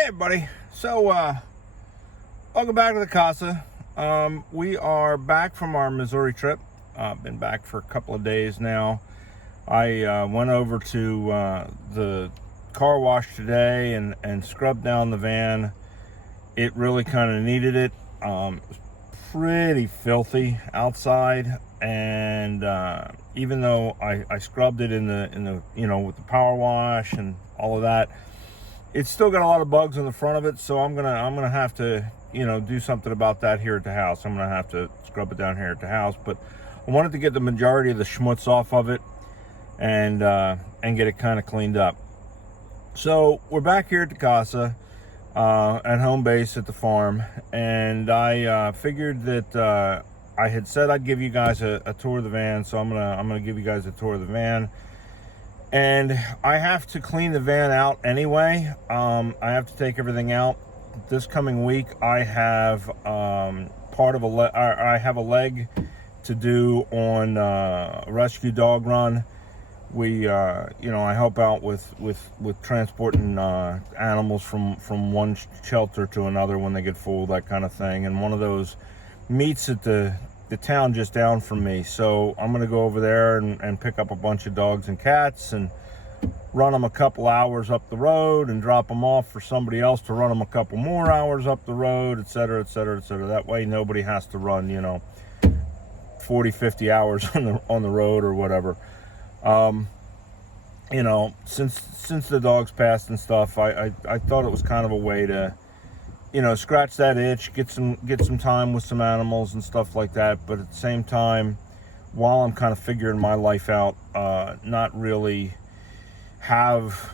Hey everybody, so welcome back to the Casa. We are back from our Missouri trip. Been back for a couple of days now. I went over to the car wash today and scrubbed down the van. It really kind of needed it. It was pretty filthy outside, and even though I scrubbed it in the with the power wash and all of that, it's still got a lot of bugs on the front of it, so I'm gonna have to do something about that here at the house. I'm gonna have to scrub it down here at the house, but I wanted to get the majority of the schmutz off of it and get it kind of cleaned up. So we're back here at the Casa, at home base at the farm, and I figured that I had said I'd give you guys a tour of the van, so I'm gonna give you guys a tour of the van. And I have to clean the van out anyway. I have to take everything out this coming week. I have I have a leg to do on a rescue dog run. We I help out with transporting animals from one shelter to another when they get full, that kind of thing. And one of those meets at the town just down from me, so I'm gonna go over there and pick up a bunch of dogs and cats and run them a couple hours up the road and drop them off for somebody else to run them a couple more hours up the road, etc., etc., etc. That way nobody has to run 40-50 hours on the road or whatever. Since the dogs passed and stuff, I thought it was kind of a way to scratch that itch, get some time with some animals and stuff like that. But at the same time, while I'm kind of figuring my life out, not really have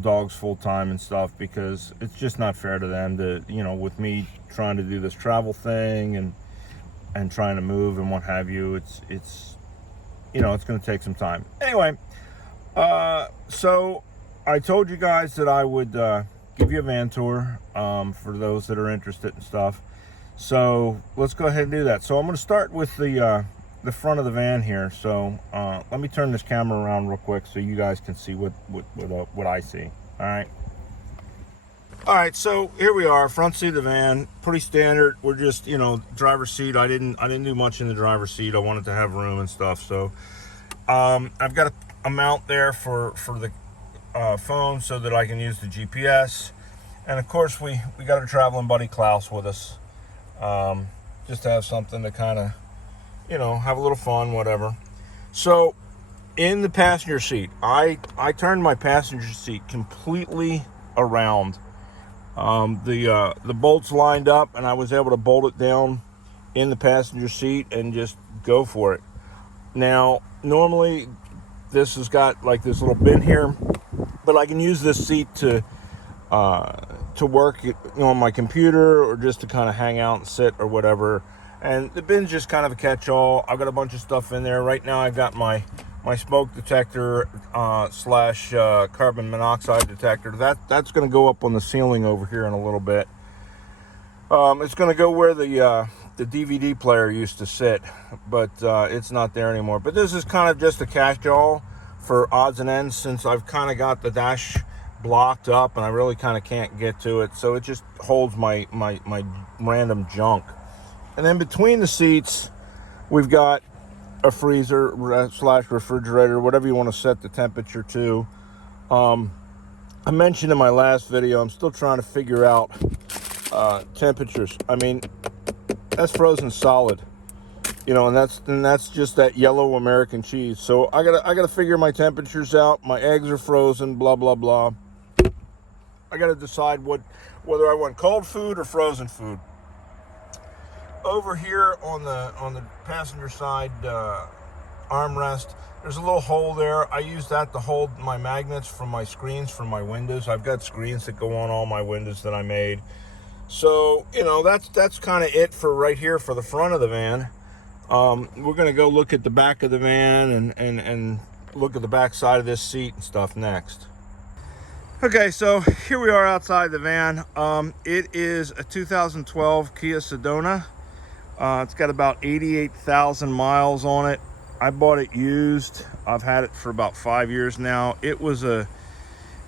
dogs full time and stuff, because it's just not fair to them to with me trying to do this travel thing and trying to move and what have you. It's going to take some time. Anyway, so I told you guys that I would give you a van tour for those that are interested in stuff. So let's go ahead and do that. So I'm going to start with the front of the van here. So let me turn this camera around real quick so you guys can see what I see. All right, so here we are, front seat of the van. Pretty standard. We're just driver's seat. I didn't do much in the driver's seat. I wanted to have room and stuff. So I've got a mount there for the phone so that I can use the GPS. And of course we got our traveling buddy Klaus with us, just to have something to kind of have a little fun, whatever. So in the passenger seat, I turned my passenger seat completely around. The bolts lined up, and I was able to bolt it down in the passenger seat and just go for it. Now normally this has got like this little bin here, but I can use this seat to work on my computer, or just to kind of hang out and sit or whatever. And the bin's just kind of a catch-all. I've got a bunch of stuff in there. Right now I've got my smoke detector slash carbon monoxide detector. That's going to go up on the ceiling over here in a little bit. It's going to go where the DVD player used to sit, but it's not there anymore. But this is kind of just a catch-all for odds and ends, since I've kind of got the dash blocked up and I really kind of can't get to it. So it just holds my random junk. And then between the seats, we've got a freezer slash refrigerator, whatever you want to set the temperature to. I mentioned in my last video, I'm still trying to figure out temperatures. I mean, that's frozen solid, and that's just that yellow American cheese. So I gotta figure my temperatures out. My eggs are frozen, blah blah blah. I gotta decide whether I want cold food or frozen food. Over here on the passenger side armrest, there's a little hole there. I use that to hold my magnets from my screens from my windows. I've got screens that go on all my windows that I made. So that's kind of it for right here for the front of the van. We're gonna go look at the back of the van and look at the back side of this seat and stuff next. Okay, so here we are outside the van. It is a 2012 Kia Sedona. It's got about 88,000 miles on it. I bought it used. I've had it for about 5 years now. It was a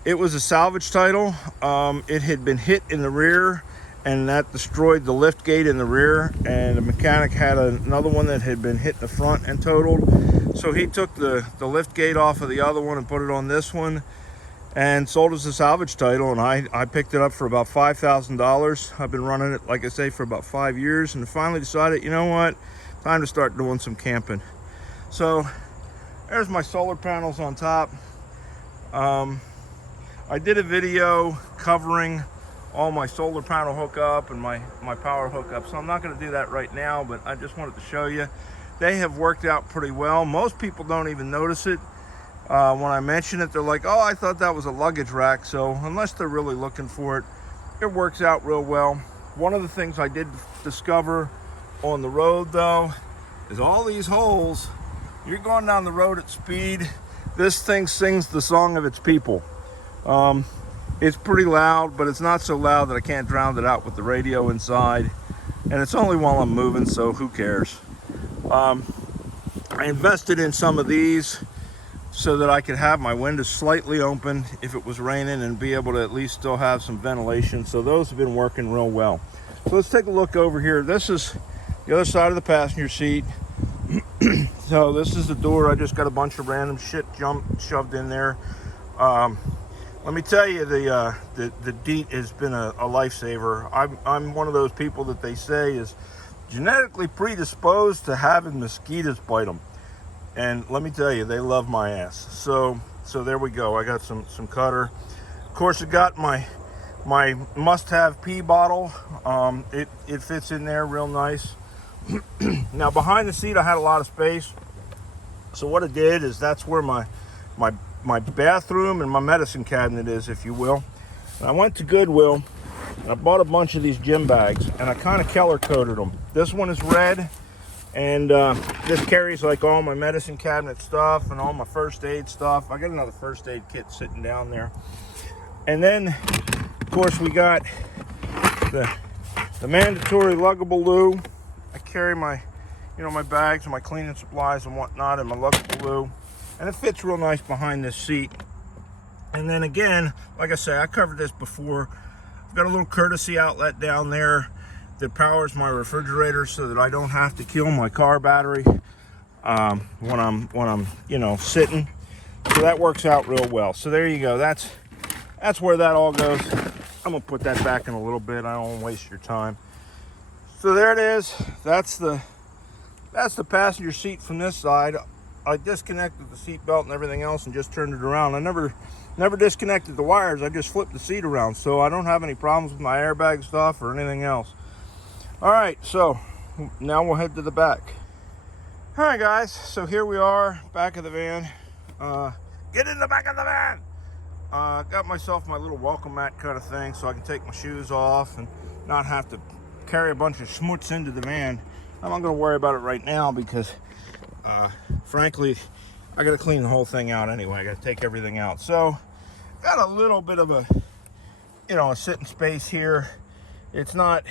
It was a salvage title. It had been hit in the rear, and that destroyed the lift gate in the rear, and the mechanic had another one that had been hit in the front and totaled. So he took the lift gate off of the other one and put it on this one and sold us a salvage title, and I picked it up for about $5,000. I've been running it, like I say, for about 5 years, and finally decided, you know what, time to start doing some camping. So there's my solar panels on top. I did a video covering all my solar panel hookup and my power hookup, so I'm not going to do that right now, but I just wanted to show you. They have worked out pretty well. Most people don't even notice it. When I mention it, they're like, oh, I thought that was a luggage rack. So unless they're really looking for it, it works out real well. One of the things I did discover on the road, though, is all these holes. You're going down the road at speed, this thing sings the song of its people. It's pretty loud, but it's not so loud that I can't drown it out with the radio inside. And it's only while I'm moving, so who cares? I invested in some of these so that I could have my windows slightly open if it was raining and be able to at least still have some ventilation. So those have been working real well. So let's take a look over here. This is the other side of the passenger seat. So this is the door. I just got a bunch of random shit shoved in there. Let me tell you, the DEET has been a lifesaver. I'm one of those people that they say is genetically predisposed to having mosquitoes bite them. And let me tell you, they love my ass. So there we go. I got some cutter. Of course, I got my must-have pee bottle. It fits in there real nice. Now behind the seat, I had a lot of space. So what I did is that's where my bathroom and my medicine cabinet is, if you will. And I went to Goodwill and I bought a bunch of these gym bags, and I kind of color coded them. This one is red, and this carries like all my medicine cabinet stuff and all my first aid stuff. I got another first aid kit sitting down there. And then, of course, we got the mandatory luggable loo. I carry my, my bags and my cleaning supplies and whatnot, and my luggable loo. And it fits real nice behind this seat. And then again, like I say, I covered this before. I've got a little courtesy outlet down there that powers my refrigerator so that I don't have to kill my car battery when I'm sitting. So that works out real well. So there you go. That's where that all goes. I'm gonna put that back in a little bit. I don't want to waste your time. So there it is. That's the passenger seat from this side. I disconnected the seat belt and everything else and just turned it around. I never disconnected the wires. I just flipped the seat around, so I don't have any problems with my airbag stuff or anything else. All right, so now we'll head to the back. All right, guys, so here we are, back of the van. Get in the back of the van. Got myself my little welcome mat kind of thing so I can take my shoes off and not have to carry a bunch of schmutz into the van. I'm not going to worry about it right now because frankly, I got to clean the whole thing out anyway. I got to take everything out. So got a little bit of a sitting space here. It's not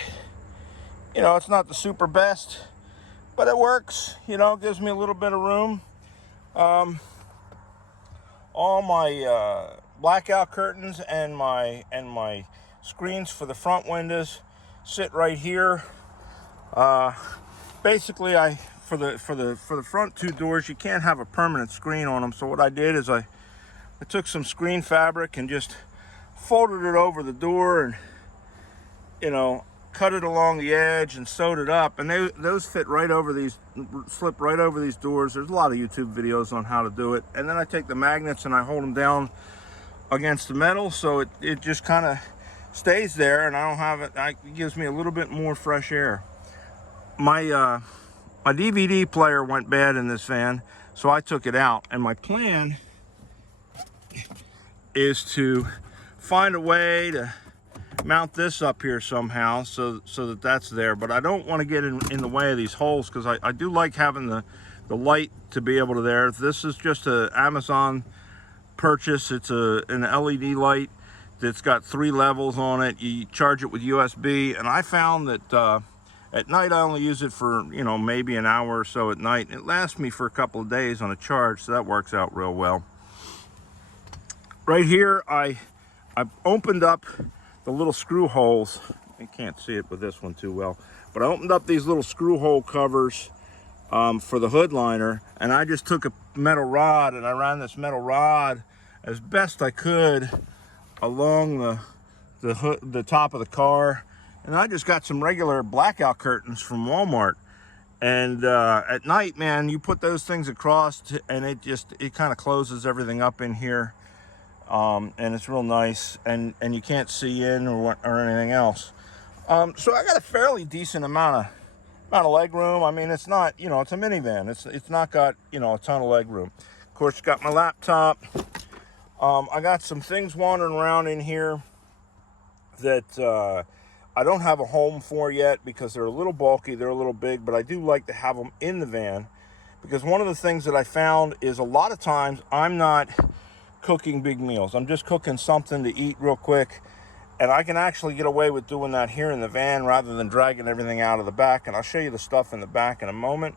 the super best, but it works. Gives me a little bit of room. All my blackout curtains and my screens for the front windows sit right here. Basically, for the front two doors, you can't have a permanent screen on them. So what I did is I took some screen fabric and just folded it over the door and cut it along the edge and sewed it up, and those fit right over these, slip right over these doors. There's a lot of YouTube videos on how to do it. And then I take the magnets and I hold them down against the metal so it just kind of stays there, and I don't have it. It gives me a little bit more fresh air. My DVD player went bad in this van, so I took it out, and my plan is to find a way to mount this up here somehow so that that's there. But I don't want to get in the way of these holes because I do like having the light to be able to there. This is just an Amazon purchase. It's an LED light that's got 3 levels on it. You charge it with USB, and I found that at night I only use it for maybe an hour or so at night. It lasts me for a couple of days on a charge, so that works out real well. right here, I've opened up the little screw holes. You can't see it with this one too well, but I opened up these little screw hole covers for the hood liner, and I just took a metal rod and I ran this metal rod as best I could along the top of the car, and I just got some regular blackout curtains from Walmart. And at night, man, you put those things across and it kind of closes everything up in here, and it's real nice, and you can't see in or anything else. So I got a fairly decent amount of leg room. I mean, it's not, you know, it's a minivan. It's not got, you know, a ton of leg room. Of course, got my laptop. I got some things wandering around in here that I don't have a home for yet because they're a little bulky, they're a little big, but I do like to have them in the van, because one of the things that I found is a lot of times I'm not cooking big meals. I'm just cooking something to eat real quick, and I can actually get away with doing that here in the van rather than dragging everything out of the back, and I'll show you the stuff in the back in a moment.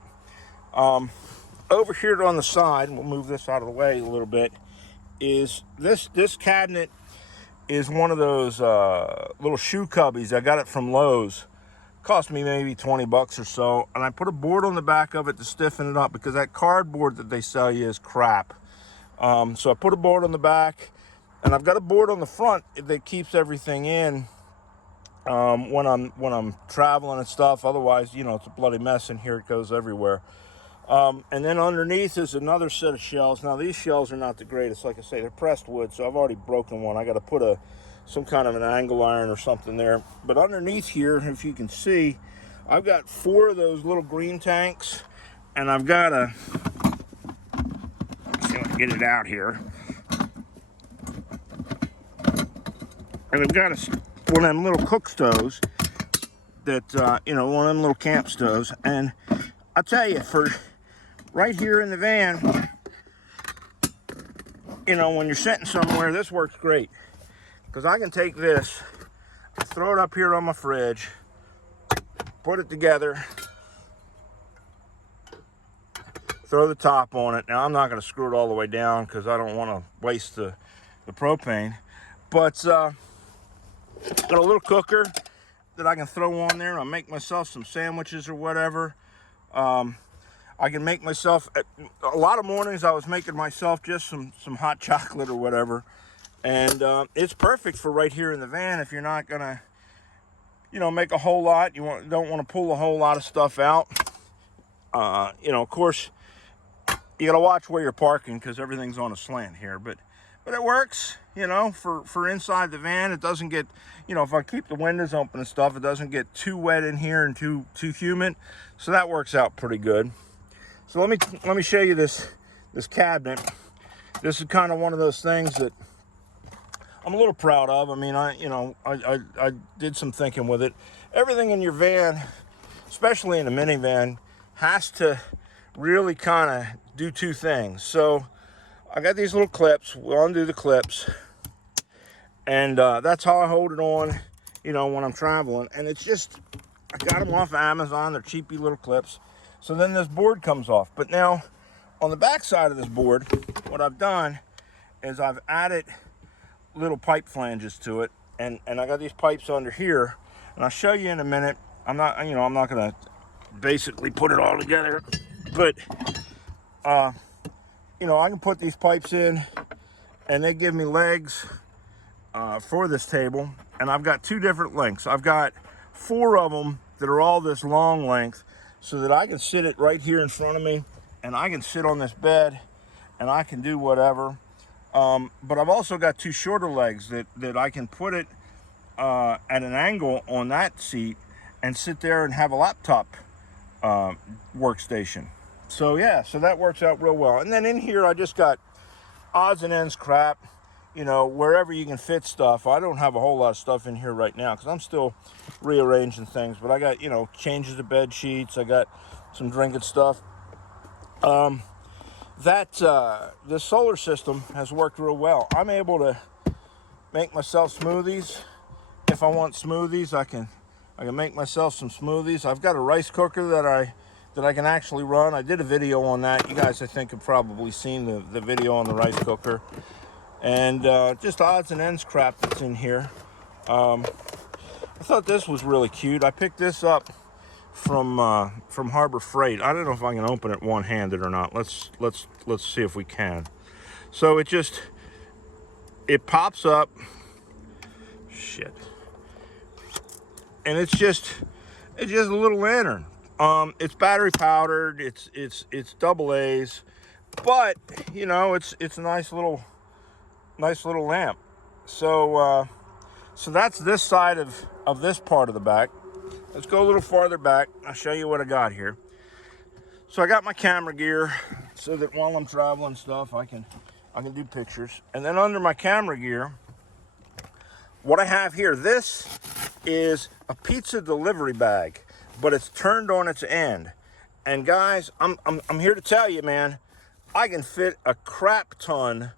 Over here on the side, we'll move this out of the way a little bit, is this cabinet is one of those little shoe cubbies. I got it from Lowe's. Cost me maybe 20 bucks or so, and I put a board on the back of it to stiffen it up, because that cardboard that they sell you is crap. So I put a board on the back, and I've got a board on the front that keeps everything in when I'm traveling and stuff. Otherwise, you know, it's a bloody mess in here. It goes everywhere. And then underneath is another set of shelves. Now, these shelves are not the greatest. Like I say, they're pressed wood, so I've already broken one. I got to put some kind of an angle iron or something there. But underneath here, if you can see, I've got 4 of those little green tanks, and I've got a, let's see if I can get it out here. And I've got one of them little cook stoves that, you know, one of them little camp stoves. And I'll tell you, for right here in the van, you know, when you're sitting somewhere, this works great, because I can take this, throw it up here on my fridge, put it together, throw the top on it. Now, I'm not going to screw it all the way down because I don't want to waste the propane, but got a little cooker that I can throw on there. I'll make myself some sandwiches or whatever. I can make myself, a lot of mornings I was making myself just some hot chocolate or whatever, and it's perfect for right here in the van if you're not gonna, you know, make a whole lot. You don't want to pull a whole lot of stuff out. You know, of course, you gotta watch where you're parking because everything's on a slant here, but it works, you know, for inside the van. It doesn't get, you know, if I keep the windows open and stuff, it doesn't get too wet in here and too humid, so that works out pretty good. So let me show you this cabinet. This is kind of one of those things that I'm a little proud of. I mean, I did some thinking with it. Everything in your van, especially in a minivan, has to really kind of do 2 things. So I got these little clips. We'll undo the clips, and that's how I hold it on, you know, when I'm traveling. And it's just, I got them off Amazon. They're cheapy little clips. So then this board comes off. But now, on the back side of this board, what I've done is I've added little pipe flanges to it, and I got these pipes under here, and I'll show you in a minute. I'm not gonna basically put it all together, but you know, I can put these pipes in, and they give me legs for this table, and I've got 2 different lengths. I've got 4 of them that are all this long length, so that I can sit it right here in front of me, and I can sit on this bed, and I can do whatever. But I've also got 2 shorter legs that I can put it at an angle on that seat and sit there and have a laptop workstation. So yeah, so that works out real well. And then in here, I just got odds and ends crap, you know, wherever you can fit stuff. I don't have a whole lot of stuff in here right now because I'm still rearranging things, but I got, you know, changes of bed sheets. I got some drinking stuff. This solar system has worked real well. I'm able to make myself smoothies. If I want smoothies, I can make myself some smoothies. I've got a rice cooker that I can actually run. I did a video on that. You guys, I think, have probably seen the video on the rice cooker. and just odds and ends crap that's in here. I thought this was really cute. I picked this up from Harbor Freight. I don't know if I can open it one-handed or not. Let's see if we can. So it pops up. Shit. And it's just a little lantern. It's battery powered. It's double A's, but you know, it's a nice little lamp. So that's this side of this part of the back. Let's go a little farther back. I'll show you what I got here. So I got my camera gear so that while I'm traveling stuff, I can do pictures. And then under my camera gear, what I have here, this is a pizza delivery bag, but it's turned on its end. And guys, I'm here to tell you, man, I can fit a crap ton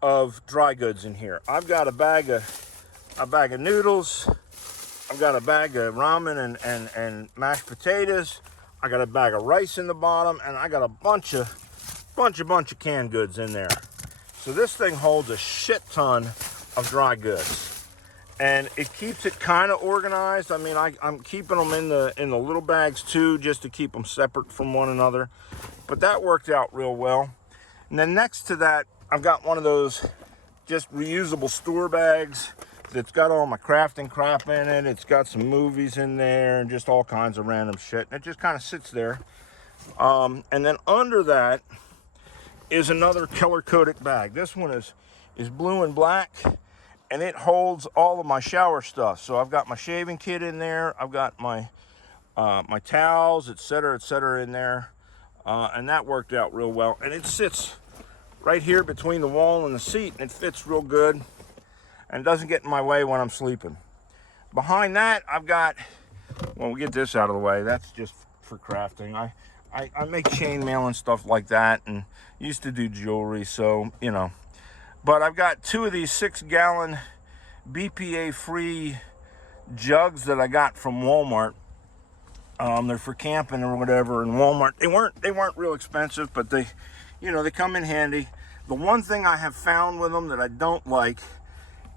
of dry goods in here. I've got a bag of noodles. I've got a bag of ramen and mashed potatoes. I got a bag of rice in the bottom, and I got a bunch of canned goods in there. So this thing holds a shit ton of dry goods. And it keeps it kind of organized. I mean, I'm keeping them in the little bags too, just to keep them separate from one another. But that worked out real well. And then next to that, I've got one of those just reusable store bags that's got all my crafting crap in it. It's got some movies in there and just all kinds of random shit. And it just kind of sits there. And then under that is another color-coded bag. This one is blue and black. And it holds all of my shower stuff. So I've got my shaving kit in there. I've got my my towels, etc., in there. And that worked out real well. And it sits right here between the wall and the seat, and it fits real good and doesn't get in my way when I'm sleeping. Behind that, I've got, well, we'll get this out of the way. That's just for crafting. I make chainmail and stuff like that, and used to do jewelry, so, you know. But I've got two of these 6-gallon BPA-free jugs that I got from Walmart. They're for camping or whatever in Walmart. They weren't real expensive, but they come in handy. The one thing I have found with them that I don't like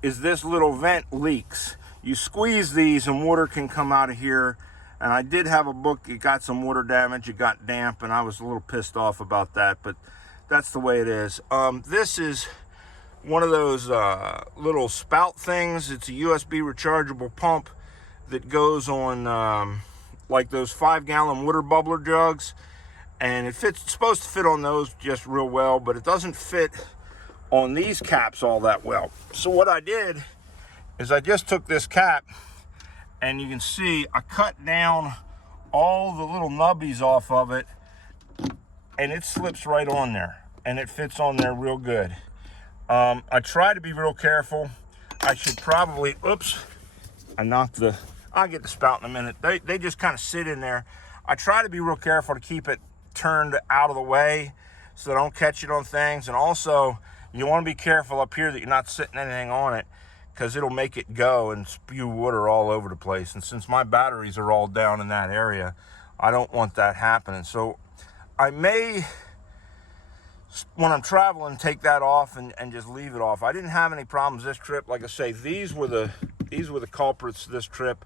is this little vent leaks. You squeeze these and water can come out of here. And I did have a book, it got some water damage, it got damp, and I was a little pissed off about that, but that's the way it is. This is one of those little spout things. It's a USB rechargeable pump that goes on like those 5-gallon water bubbler jugs, and it's supposed to fit on those just real well, but it doesn't fit on these caps all that well. So what I did is I just took this cap, and you can see I cut down all the little nubbies off of it, and it slips right on there, and it fits on there real good. I try to be real careful. I should probably, oops, I'll get the spout in a minute. They just kind of sit in there. I try to be real careful to keep it turned out of the way so I don't catch it on things. And also, you want to be careful up here that you're not sitting anything on it, because it'll make it go and spew water all over the place. And since my batteries are all down in that area, I don't want that happening. So I may, when I'm traveling, take that off and just leave it off. I didn't have any problems this trip. Like I say, these were the culprits this trip,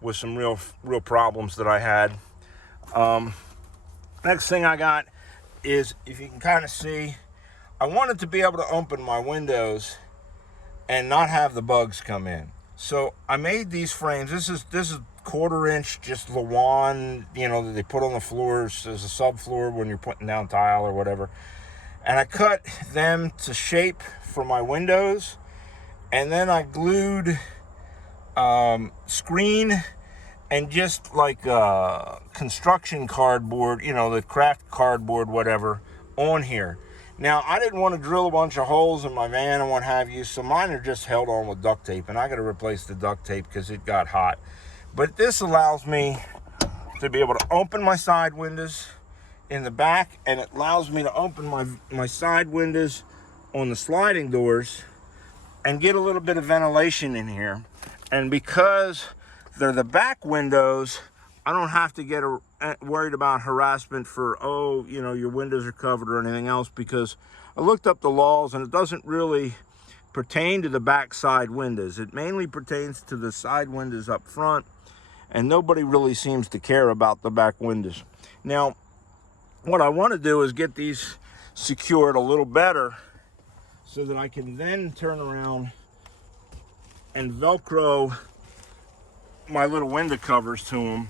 with some real problems that I had. Next thing I got is, if you can kind of see, I wanted to be able to open my windows and not have the bugs come in. So I made these frames. This is 1/4 inch, just Lawan, that they put on the floors as a subfloor when you're putting down tile or whatever. And I cut them to shape for my windows, and then I glued screen and just like construction cardboard, the craft cardboard, whatever, on here. Now, I didn't want to drill a bunch of holes in my van and what have you, so mine are just held on with duct tape, and I got to replace the duct tape because it got hot. But this allows me to be able to open my side windows in the back, and it allows me to open my side windows on the sliding doors and get a little bit of ventilation in here. And because they're the back windows, I don't have to get worried about harassment for, your windows are covered or anything else, because I looked up the laws, and it doesn't really pertain to the back side windows. It mainly pertains to the side windows up front, and nobody really seems to care about the back windows. Now, what I want to do is get these secured a little better so that I can then turn around and Velcro my little window covers to them.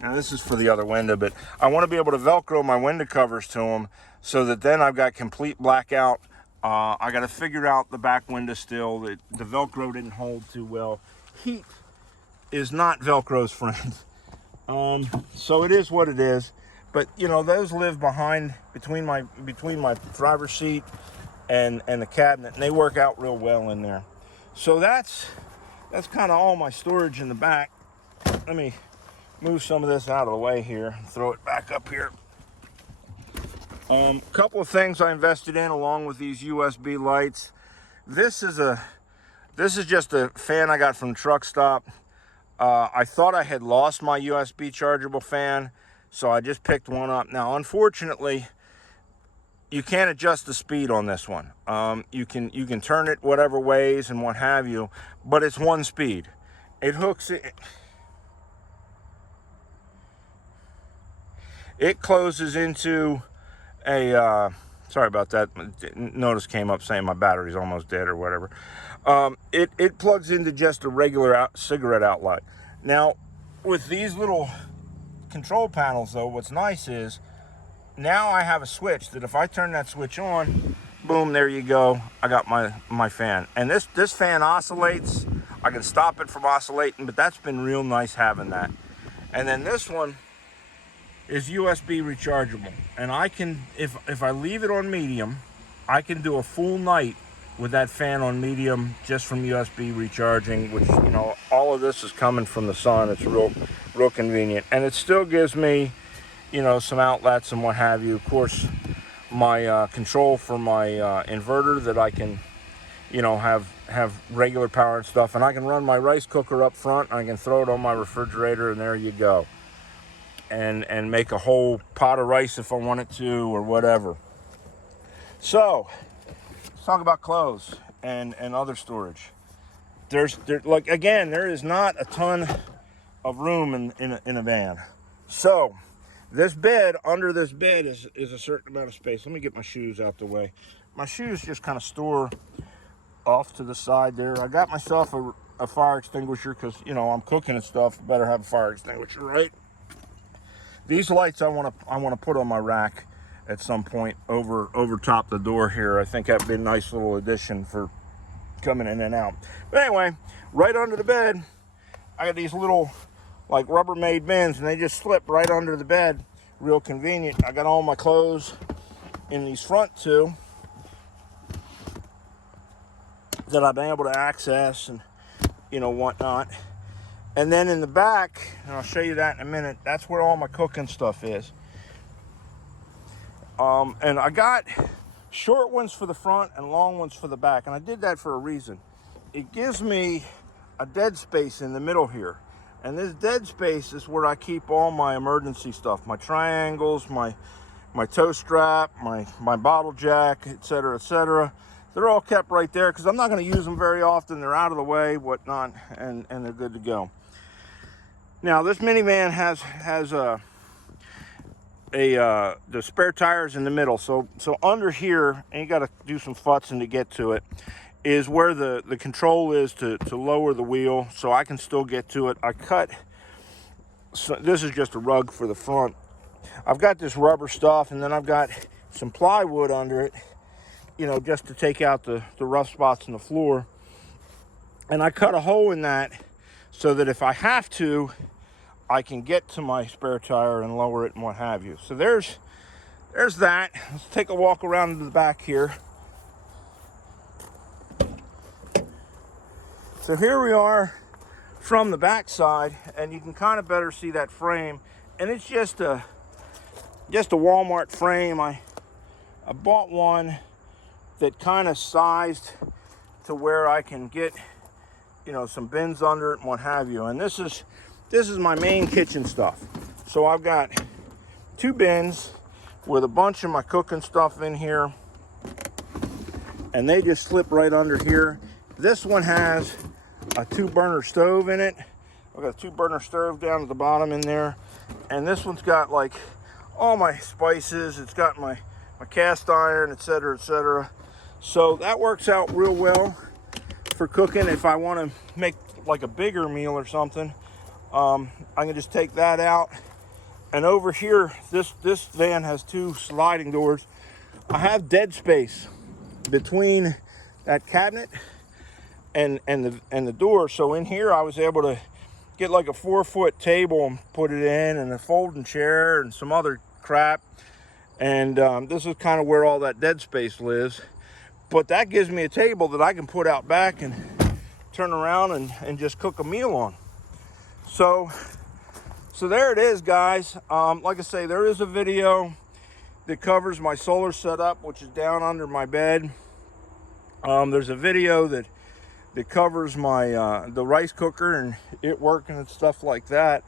Now this is for the other window, but I want to be able to Velcro my window covers to them so that then I've got complete blackout. I got to figure out the back window still. The Velcro didn't hold too well. Heat is not Velcro's friend. So it is what it is. But you know, those live behind between my driver's seat and the cabinet, and they work out real well in there. So that's kind of all my storage in the back. Let me move some of this out of the way here and throw it back up here. A couple of things I invested in along with these USB lights. This is just a fan I got from Truck Stop. I thought I had lost my USB chargeable fan, so I just picked one up. Now, unfortunately, you can't adjust the speed on this one. You can turn it whatever ways and what have you, but it's one speed. It hooks it. It closes into a, sorry about that, notice came up saying my battery's almost dead or whatever. It plugs into just a regular cigarette outlet. Now, with these little control panels though, what's nice is, now I have a switch that if I turn that switch on, boom, there you go, I got my fan. And this fan oscillates. I can stop it from oscillating, but that's been real nice having that. And then this one is USB rechargeable, and I can, if I leave it on medium, I can do a full night with that fan on medium just from USB recharging, which, you know, all of this is coming from the sun. It's real convenient, and it still gives me, you know, some outlets and what have you. Of course, my control for my inverter that I can, you know, have regular power and stuff, and I can run my rice cooker up front, and I can throw it on my refrigerator, and there you go. And make a whole pot of rice if I wanted to, or whatever. So let's talk about clothes and other storage. Like, again, there is not a ton of room in a van. So this bed, under this bed is a certain amount of space. Let me get my shoes out the way. My shoes just kind of store off to the side there. I got myself a fire extinguisher because, you know, I'm cooking and stuff. Better have a fire extinguisher, right? These lights I want to put on my rack at some point over top the door here. I think that'd be a nice little addition for coming in and out. But anyway, right under the bed, I got these little like Rubbermaid bins, and they just slip right under the bed. Real convenient. I got all my clothes in these front two that I've been able to access and, you know, whatnot. And then in the back, and I'll show you that in a minute, that's where all my cooking stuff is. And I got short ones for the front and long ones for the back. And I did that for a reason. It gives me a dead space in the middle here. And this dead space is where I keep all my emergency stuff. My triangles, my toe strap, my bottle jack, etc., etc. They're all kept right there because I'm not going to use them very often. They're out of the way, whatnot, and they're good to go. Now, this minivan has the spare tires in the middle. So under here, and you got to do some futzing to get to it, is where the control is to lower the wheel, so I can still get to it. I cut, so this is just a rug for the front. I've got this rubber stuff, and then I've got some plywood under it, you know, just to take out the rough spots in the floor. And I cut a hole in that so that if I have to, I can get to my spare tire and lower it and what have you. So there's that. Let's take a walk around to the back here. So here we are from the back side, and you can kind of better see that frame. And it's just a Walmart frame. I bought one that kind of sized to where I can get, you know, some bins under it and what have you. And this is my main kitchen stuff. So I've got 2 bins with a bunch of my cooking stuff in here, and they just slip right under here. This one has a 2-burner stove in it. I've got a 2-burner stove down at the bottom in there, and this one's got like all my spices. It's got my cast iron, etc., etc. So that works out real well for cooking. If I want to make like a bigger meal or something, I can just take that out. And over here, this van has 2 sliding doors. I have dead space between that cabinet and the door. So in here, I was able to get like a 4-foot table and put it in, and a folding chair and some other crap. And this is kind of where all that dead space lives. But that gives me a table that I can put out back and turn around and just cook a meal on. So there it is, guys. Like I say, there is a video that covers my solar setup, which is down under my bed. There's a video that covers my the rice cooker and it working and stuff like that.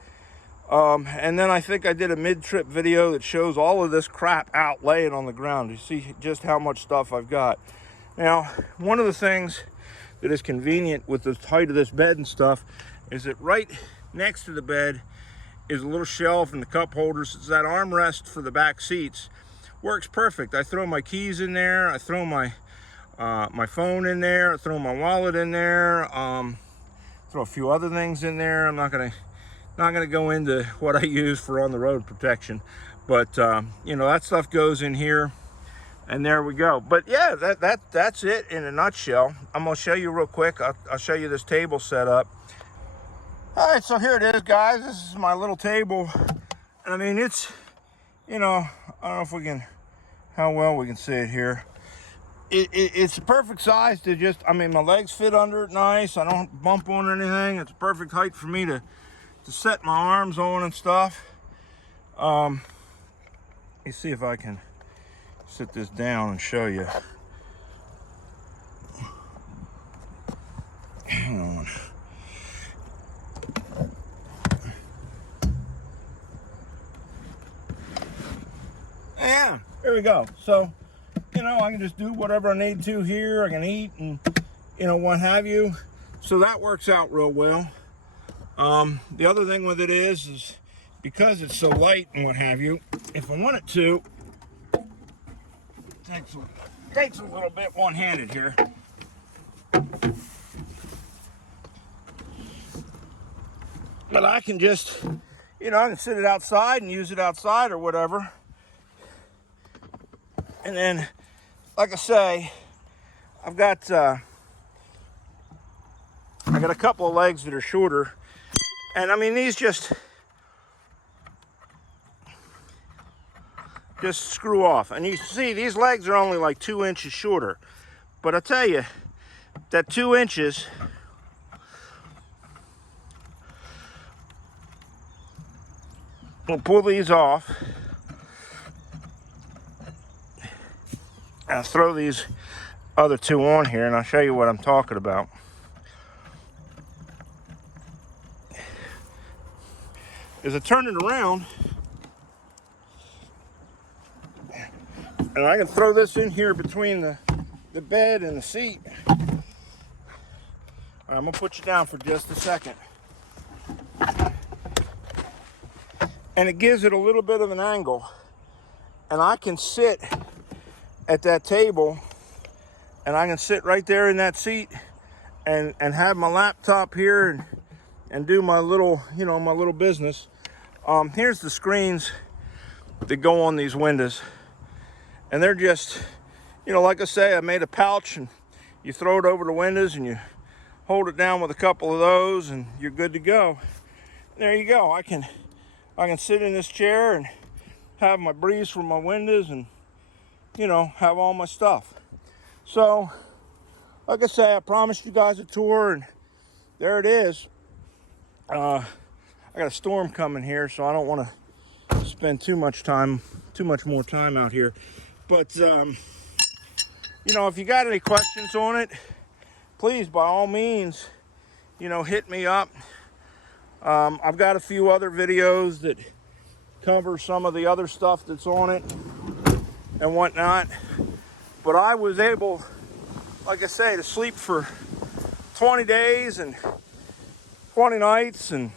And then I think I did a mid-trip video that shows all of this crap out laying on the ground. You see just how much stuff I've got. Now, one of the things that is convenient with the height of this bed and stuff is that right next to the bed is a little shelf and the cup holders. It's that armrest for the back seats. Works perfect. I throw my keys in there. I throw my phone in there. I throw my wallet in there. Throw a few other things in there. I'm not gonna go into what I use for on the road protection, but you know, that stuff goes in here, and there we go. But yeah, that's it in a nutshell. I'm gonna show you real quick. I'll show you this table setup. All right, so here it is, guys. This is my little table. I mean, it's, you know, I don't know if we can, how well we can see it here. It's a perfect size to just, I mean, my legs fit under it nice. I don't bump on anything. It's a perfect height for me to set my arms on and stuff. Let me see if I can sit this down and show you. Hang on. Yeah, there we go. So, you know, I can just do whatever I need to here. I can eat and, you know, what have you. So that works out real well. The other thing with it is because it's so light and what have you, if I wanted to, takes a little bit one-handed here. But I can just, you know, I can sit it outside and use it outside or whatever. And then, like I say, I've got a couple of legs that are shorter. And I mean, these just screw off. And you see, these legs are only like 2 inches shorter. But I tell you, that 2 inches we'll pull these off. I'll throw these other 2 on here and I'll show you what I'm talking about. As I turn it around, and I can throw this in here between the bed and the seat. All right, I'm gonna put you down for just a second. And it gives it a little bit of an angle. And I can sit at that table, and I can sit right there in that seat and have my laptop here and do my little, you know, my little business. Here's the screens that go on these windows. And they're just, you know, like I say, I made a pouch and you throw it over the windows and you hold it down with a couple of those and you're good to go. There you go. I can sit in this chair and have my breeze from my windows and, you know, have all my stuff. So, like I say, I promised you guys a tour, and there it is. I got a storm coming here, so I don't want to spend too much more time out here. But, you know, if you got any questions on it, please, by all means, you know, hit me up. I've got a few other videos that cover some of the other stuff that's on it and whatnot. But I was able like I say, to sleep for 20 days and 20 nights and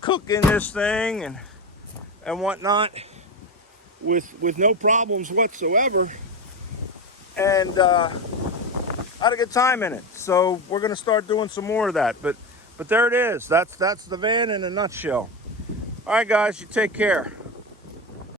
cook in this thing and whatnot with no problems whatsoever. And I had a good time in it. So we're gonna start doing some more of that. But there it is. That's the van in a nutshell. All right, guys, you take care.